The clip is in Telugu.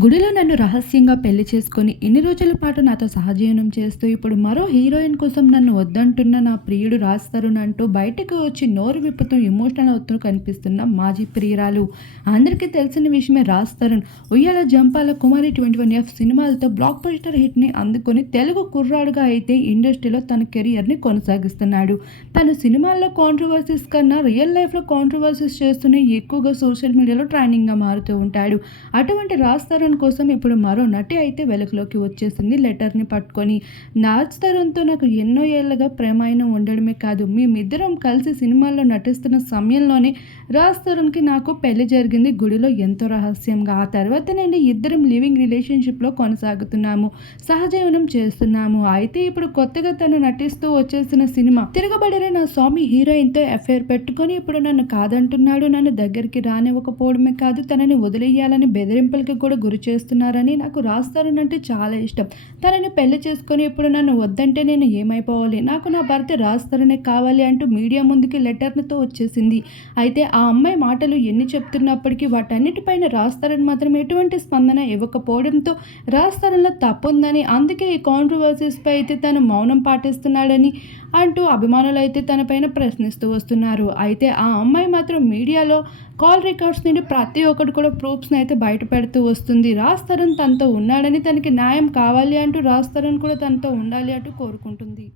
గుడిలో నన్ను రహస్యంగా పెళ్ళి చేసుకొని ఎన్ని రోజుల పాటు నాతో సహజీవనం చేస్తూ ఇప్పుడు మరో హీరోయిన్ కోసం నన్ను వద్దంటున్న నా ప్రియుడు రాజ్ తరుణ్ అంటూ బయటకు వచ్చి నోరు విప్పుతూ ఎమోషనల్ అవుతూ కనిపిస్తున్న మాజీ ప్రియురాలు. అందరికీ తెలిసిన విషయమే Raj Tarun. Uyyala Jampala Kumari twenty one F సినిమాలతో బ్లాక్ బస్టర్ హిట్ని అందుకొని తెలుగు కుర్రాడుగా అయితే ఇండస్ట్రీలో తన కెరియర్ని కొనసాగిస్తున్నాడు. తను సినిమాల్లో కాంట్రవర్సీస్ కన్నా రియల్ లైఫ్లో కాంట్రవర్సీస్ చేస్తూనే ఎక్కువగా సోషల్ మీడియాలో ట్రైనింగ్గా మారుతూ ఉంటాడు. అటువంటి రాజ్ తరుణ్ కోసం ఇప్పుడు మరో నటి అయితే వెలుగులోకి వచ్చేసింది. లెటర్ని పట్టుకొని నాజ్ తరుణ్తో నాకు ఎన్నో ఏళ్ళగా ప్రేమాయణం ఉండడమే కాదు మేమిద్దరం కలిసి సినిమాల్లో నటిస్తున్న సమయంలోనే రాజ్ తరుణ్కి నాకు పెళ్ళి జరిగింది. గుడిలో ఎంతో రహస్యంగా ఆ తర్వాత నేను ఇద్దరం లివింగ్ రిలేషన్షిప్లో కొనసాగుతున్నాము సహజీవనం చేస్తున్నాము. అయితే ఇప్పుడు కొత్తగా తను నటిస్తూ వచ్చేసిన సినిమా తిరగబడిన నా స్వామి హీరోయిన్తో ఎఫ్ఐఆర్ పెట్టుకొని ఇప్పుడు నన్ను కాదంటున్నాడు. నన్ను దగ్గరికి రానివ్వకపోవడమే కాదు తనని వదిలేయాలని బెదిరింపులకి కూడా గురి చేస్తున్నారని నాకు రాస్తారనంటే చాలా ఇష్టం. తనని పెళ్ళి చేసుకొని ఇప్పుడు నన్ను వద్దంటే నేను ఏమైపోవాలి? నాకు నా భర్త రాస్తారనే కావాలి అంటూ మీడియా ముందుకి లెటర్తో వచ్చేసింది. అయితే ఆ అమ్మాయి మాటలు ఎన్ని చెప్తున్నప్పటికీ వాటన్నిటిపైన రాస్తారని మాత్రం ఎటువంటి స్పందన ఇవ్వకపోవడంతో రాస్తారంలో తప్పుందని అందుకే ఈ కాంట్రవర్సీస్పై అయితే తను మౌనం పాటిస్తున్నాడని అంటూ అభిమానులు అయితే తనపైన ప్రశ్నిస్తూ వస్తున్నారు. అయితే ఆ అమ్మాయి మాత్రం మీడియాలో కాల్ రికార్డ్స్ నుండి ప్రతి ఒక్కటి కూడా ప్రూఫ్స్ని అయితే బయట పెడుతూ వస్తుంది. రాస్తారని తనతో ఉన్నాడని తనకి న్యాయం కావాలి అంటూ రాస్తారని కూడా తనతో ఉండాలి అంటూ కోరుకుంటుంది.